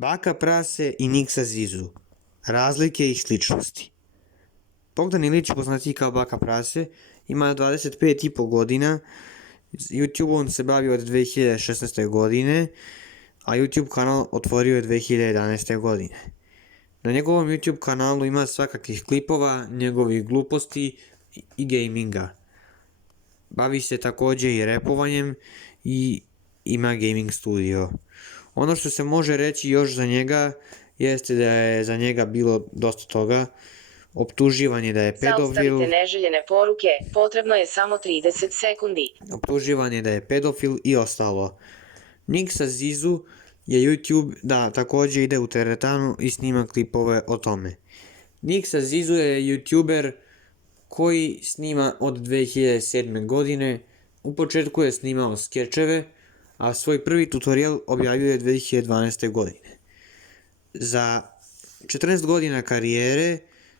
Baka Prase i Niksa Zizu. Razlike i sličnosti. Bogdan Ilić, poznatiji kao Baka Prase, ima 25,5 godina. YouTube-om se bavi od 2016. godine, a YouTube kanal otvorio je 2011. godine. Na njegovom YouTube kanalu ima svakakvih klipova, njegovih gluposti i gaminga. Bavi se također i repovanjem i ima gaming studio. Ono što se može reći još za njega jeste da je za njega bilo dosta toga. Optuživan je da je pedofil. Zaustavite neželjene poruke, potrebno je samo 30 sekundi. Optuživan je da je pedofil i ostalo. Niksa Zizu je YouTube da također ide u teretanu i snima klipove o tome. Niksa Zizu je YouTuber koji snima od 2007. godine. U početku je snimao skečeve, a svoj prvi tutorial objavio je 2012. godine. Za 14 godina karijere,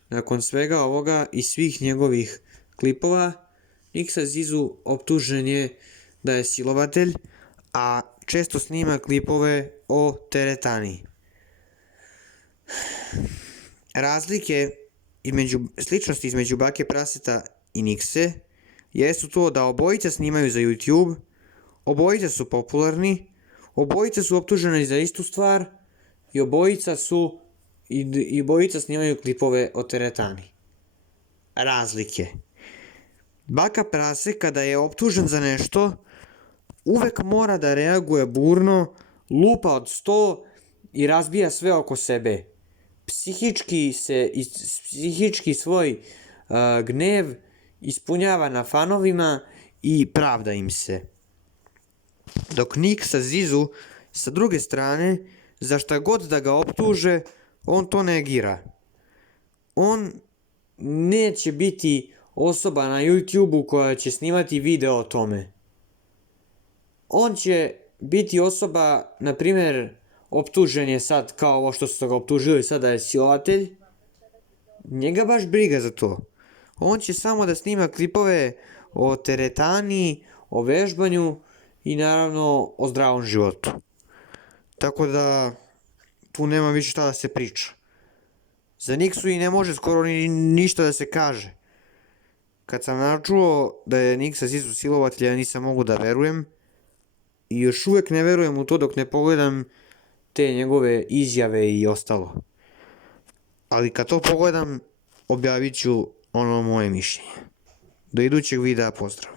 nakon svega ovoga i svih njegovih klipova, Niksa Zizu optužen je da je silovatelj, a često snima klipove o teretani. Sličnosti između Bake Praseta i Nikse jesu to da obojica snimaju za YouTube, obojica su popularni, obojica su optuženi za istu stvar i obojica snimaju klipove o teretani. Razlike. Baka Prase kada je optužen za nešto uvek mora da reaguje burno, lupa od 100 i razbija sve oko sebe. Psihički svoj gnev ispunjava na fanovima i pravda im se. Dok Niksa Zizu sa druge strane, za šta god da ga optuže, on to negira. On neće biti osoba na YouTube-u koja će snimati video o tome. On će biti osoba, na primjer, optužen je sad kao ovo što su ga optužili sada je silovatelj. Njega baš briga za to. On će samo da snima klipove o teretani, o vežbanju i naravno o zdravom životu. Tako da tu nema više šta da se priča. Za Niksu i ne može skoro ništa da se kaže. Kad sam načuo da je Niksa Zizu silovatelj, ja nisam mogu da verujem. I još uvijek ne verujem u to dok ne pogledam te njegove izjave i ostalo. Ali kad to pogledam, objavit ću ono moje mišljenje. Do idućeg videa, pozdrav.